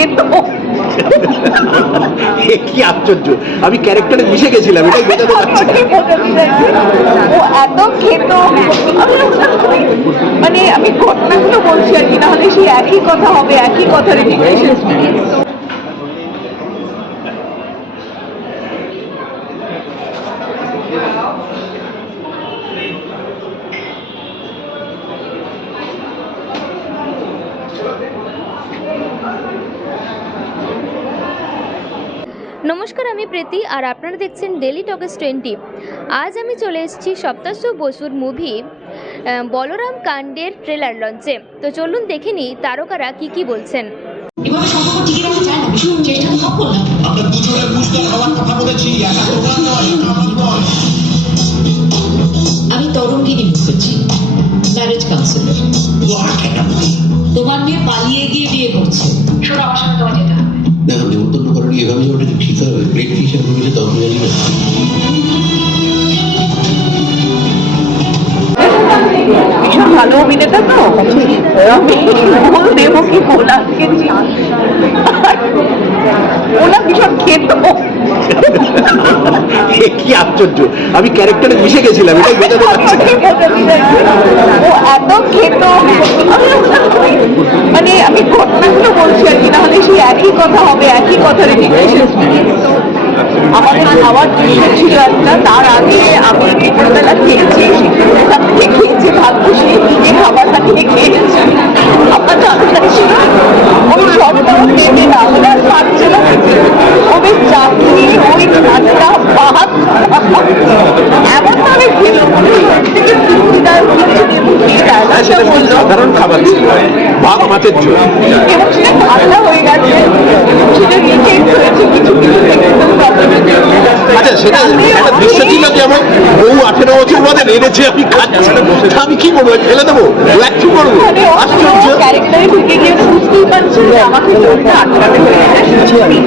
খেত কি আশ্চর্য। আমি ক্যারেক্টারে মিশে গেছিলাম এটাই বোঝাতে পারছি চাইছি? ও এত খেতো মানে আমি ঘটনাগুলো বলছি আর কি না হলে সেই একই কথা হবে একই কথা রেপিটেশন নমস্কার আমি প্রীতি আর আপনারা দেখছেন ডেলি টকেস টোয়েন্টি আজ আমি চলে এসেছি সপ্তাশ্ব বসুর মুভি বলরাম কাণ্ডের ট্রেলার লঞ্চে তো চলুন দেখে নিই তারকারা কি কি বলছেন। এভাবে সম্পর্ক টিকে রাখা যায় না ভীষণ চেষ্টা তো সব করলাম আমরা দুজনে বুঝতে হওয়ার কথা বলেছি একা তোমরা নয় আমার নয় আমি তরঙ্গিনী মুখার্জি ম্যারেজ কাউন্সিলর তোমার মেয়ে পালিয়ে গিয়ে বিয়ে করছে। শোনো নেমন্তন্ন করার যে ওটা ঠিক হবে ব্রেক হিসেবে ভেবেছে তখন জানি ভীষণ ভালো অভিনেতা তো। আমি দেবো কি ওনাকে ওনা ভীষণ খেত এ কি আশ্চর্য? আমি ক্যারেক্টারে মিশে গেছিলাম, এটাই বোঝাতে পারছি খেত মানে আমি ঘটনাগুলো বলছি আর কি নাহলে সেই একই কথা হবে, একই কথা রেপিটেশন আমাদের খাওয়ার ছিল তার আগে আমি আমার জানা ছিল ওই সবটাও নেবে না ওরা পারছে না। ও বেশ চাটনি ওই ভাত এমন ভাবে সাধারণ খাবার ছিল। ভাত মাছের ঝোল। এবং সেটা ঠান্ডা হয়ে গেছে। সেটা রিটেন্ট হয়েছে কিছু কিছু টেকনিক্যাল প্রবলেমের জন্য আচ্ছা সেটা একটা দৃশ্য ছিল যে আমার? বউ আঠেরো বছর বাদে এনেছে আমি খাচ্ছি। আমি কি করব? ফেলে দেবো? লাচ্ছু করব? আশ্চর্য। ক্যারেক্টারে ঢুকে গিয়ে বুঝতেই পারছি যে আমাকে চলতে আটকাতে হয়ে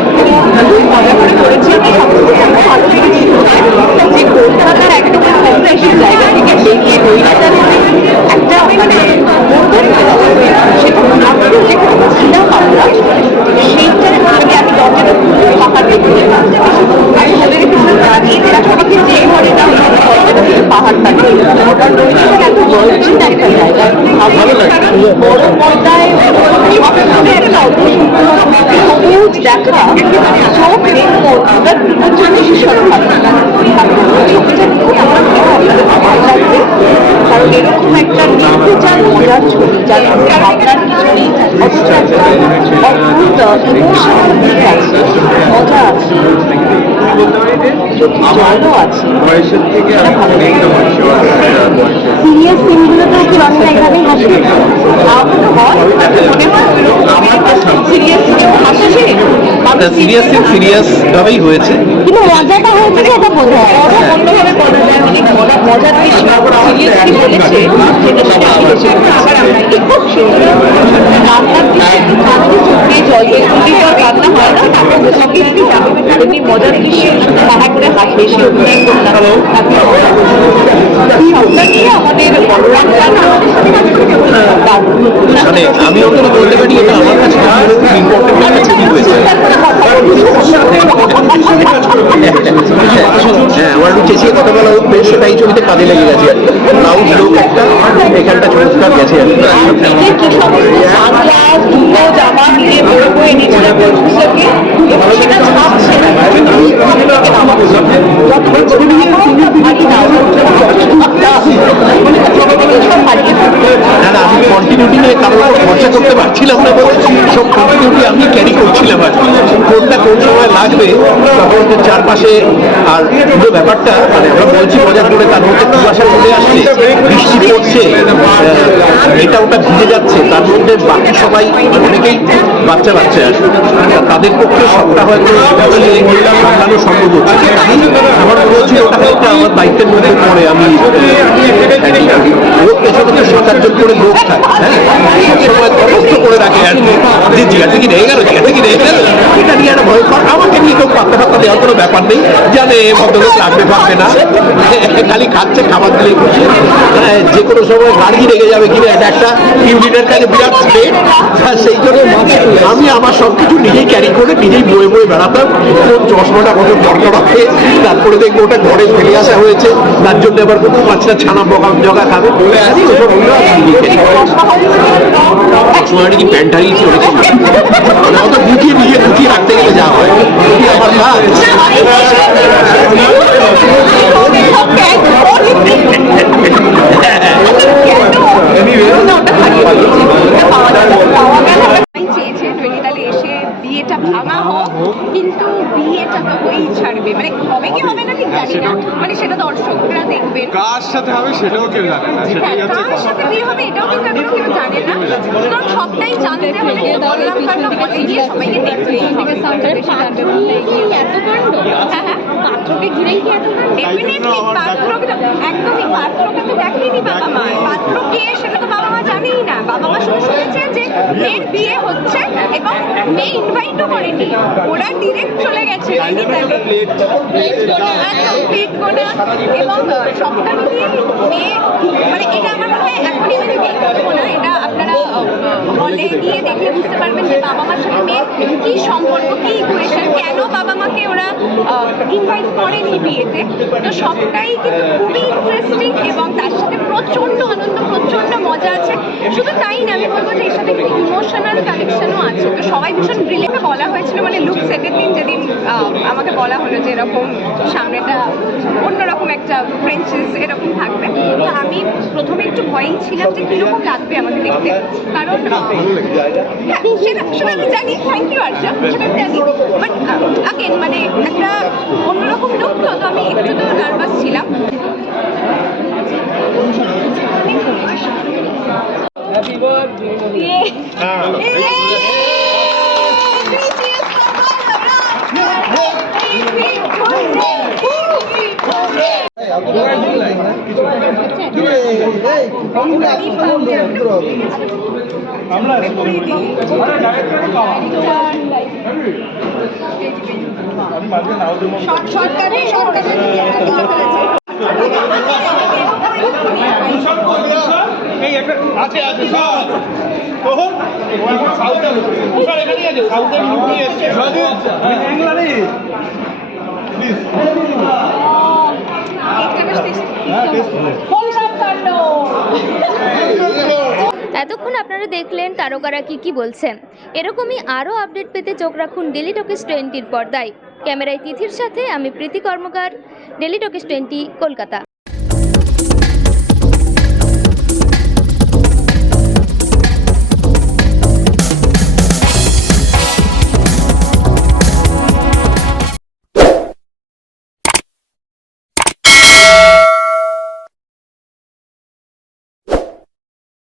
খুব মজা করে করেছি আমি সবথেকে আমার ভালো লেগেছিল যে কলকাতার একদম একটা সেই জায়গা থেকে বেরিয়ে নৈরাটার একটা মানে বলতে সেটা আমরা যেখানে ছিলাম আমরা সেইটার মানে আমি দরজাটা খুলে পাহাড় দেখতে আমি বলে রেখেছিলাম দাঁড়িয়ে দেখো আমাকে যে ঘরে না ওই দরজাটা থেকে পাহাড়টাকে কারণ নৈরাটা এত জলচিন একটা জায়গা ভালো লাগে বড় পর্দায় দেখা এরকম একটা নির্বিচার মজার ছবি যার কিছু নেই অথচ একটা অদ্ভুত ইমোশনাল দিক মজা আছে। জলও আছে। সিরিয়াস সিনগুলোতে কি অনেকটা এভাবেই হাসি? তাও তো হয়। তাতে মনে হয় সিরিয়াস কেউ সিরিয়াস সিরিয়াস ভাবেই হয়েছে। কিন্তু মজাটা হয়েছে সেটা বোঝা যায় অন্যভাবে বলা যায় অনেক মজা সিরিয়াসলি বলেছে। সেটা সেটা আবার আমরা খুব সুন্দর জল। করলেই তো আর রান্না হয় না তারপর সবই যাবে কারণে মজার দৃশ্যে তাহা করে হাত বেশি অভিনয় করলাম সবটা নিয়ে আমাদের বলরাম মানে আমি অন্তত বলতে পারি এটা আমার কাছে খুব ইম্পর্টেন্ট একটা ছবি হয়েছে। হ্যাঁ আমার একটু চেঁচিয়ে কথা বলা উঠবে সেটা এই ছবিতে কাজে লেগে গেছে। লাউড লোক একটা এখানটা চমৎকার গেছে। আর কি। জুতো জামা নিয়ে বয়ে বয়ে এনেছিলেন প্রডিউসারকে এবং সেটা ছাপছে যতক্ষণ কন্টিনিউটি নিয়ে কারোর খরচা করতে পারছিলাম না সব কন্টিনিউটি আমি ক্যারি করছিলাম আর। কোনটা কোন সময় লাগবে, তখন চারপাশে আর পুরো ব্যাপারটা মানে আমরা বলছি মজা করে, তার মধ্যে কুয়াশা চলে আসছে, বৃষ্টি পড়ছে এটা ওটা ভিজে যাচ্ছে, তার মধ্যে বাকি সবাই অনেকেই বাচ্চা বাচ্চা আর তাদের পক্ষে সবটা হয়তো সামলানো সম্ভব হচ্ছে। আমার মনে হচ্ছিল ওটা একটা আমার দায়িত্বের মধ্যে পড়ে, আমি ওর পেছনে তো সাত করে লোক থাকে হ্যাঁ? সবসময় তটস্থ করে রাখে আর যে জিজ্ঞাসা কি রয়ে গেল জিজ্ঞাসা কি রয়ে গেল এটা নিয়ে একটা ভয় পায়। আমাকে নিয়ে কেউ পাত্তা পাত্তা দেওয়ার কোনো ব্যাপার নেই। জানে ভদ্রলোক লাগবে পারবে না। খালি খাচ্ছে খাবার খুশি হ্যাঁ, যে কোনো সময় গাড়ি রেগে যাবে কিনা এটা একটা ইউনিটের কাছে বিরাট স্টেট সেই জন্য আমি আমার সব কিছু নিজেই ক্যারি করে নিজেই বয়ে বয়ে বেড়াতাম। কোন চশমাটা কত দরকার হবে তারপরে দেখব ওটা ঘরে ফেলে আসা হয়েছে। তার জন্য আবার বাচ্চা ছানা বকা জগা খাবে। বলে আসি ওসব হলো আর নিজেই carry করি। চশমা কি প্যান্ট হারিয়েছি ওটা মানে অত লুকিয়ে নিজে লুকিয়ে রাখতে গেলে যা হয় আমার সবাই চেয়েছে নৈনিতালে এসে বিয়েটা ভাঙা হোক কিন্তু বিয়েটা তো হয়েই ছাড়বে মানে হবে কি হবে না ঠিক জানি না মানে সেটা দর্শকরা দেখবেন কার সাথে হবে সেটাও কেউ জানে না সেটাই হ্যাঁ, হচ্ছে কার কথা। সাথে বিয়ে হবে এটাও কিন্তু এখনও কেউ জানে না। সুতরাং সবটাই জানতে হলে বলরাম কাণ্ড বলে গিয়ে সবাইকে দেখতে হ্যাঁ হ্যাঁ। পাত্রকে ঘিরেই কি এত ডেফিনেটলি পাত্রকে একদমই পাত্রকে তো দেখেনি বাবা মা। পাত্র কে সেটা বাবা মা শুনেছে যে মেয়ের বিয়ে হচ্ছে এবং মেয়ে ইনভাইটও করেনি। ওরা ডিরেক্ট চলে গেছে। এবং সবটা মিলিয়ে মেয়ে মানে এটা আমার মনে হয় এখনই আমি রিভিল করব না। এটা আপনারা হলে গিয়ে দেখলে বুঝতে পারবেন যে বাবা মার সাথে মেয়ের কি সম্পর্ক কি ইকুয়েশন কেন বাবা মাকে ওরা ইনভাইট করেনি বিয়েতে। তো সবটাই কিন্তু খুবই ইন্টারেস্টিং এবং তার সাথে প্রচণ্ড আনন্দ প্রচণ্ড মজা আছে শুধু তাই না আমি বলব যে এর সাথে একটু ইমোশনাল কানেকশনও আছে। তো সবাই ভীষণ রিলেটে বলা হয়েছিল মানে লুক সেটের দিন যেদিন আমাকে বলা হলো যে এরকম সামনেটা অন্যরকম একটা ফ্রেঞ্চিস এরকম থাকবে। তো আমি প্রথমে একটু ভয়েই ছিলাম যে কীরকম লাগবে আমাকে দেখতে। কারণ হ্যাঁ, সেটা আমি জানি থ্যাংক ইউ আমি জানি। বাট আগেন মানে একটা অন্যরকম লুক তো আমি একটু তো নার্ভাস ছিলাম। শর্টকাটে শর্টকাটে এই একটা আছে আছে সব। তখন ও এখন সাউথে স্যার এখানেই আছে সাউথে লুকিয়ে এসছে এতক্ষণ আপনারা দেখলেন তারকারা কি কি বলছেন এরকমই আরও আপডেট পেতে চোখ রাখুন ডেলি টকিস টোয়েন্টির পর্দায়। ক্যামেরায় তিথির সাথে আমি Priti Karmakar. Daily talkies twenty Kolkata.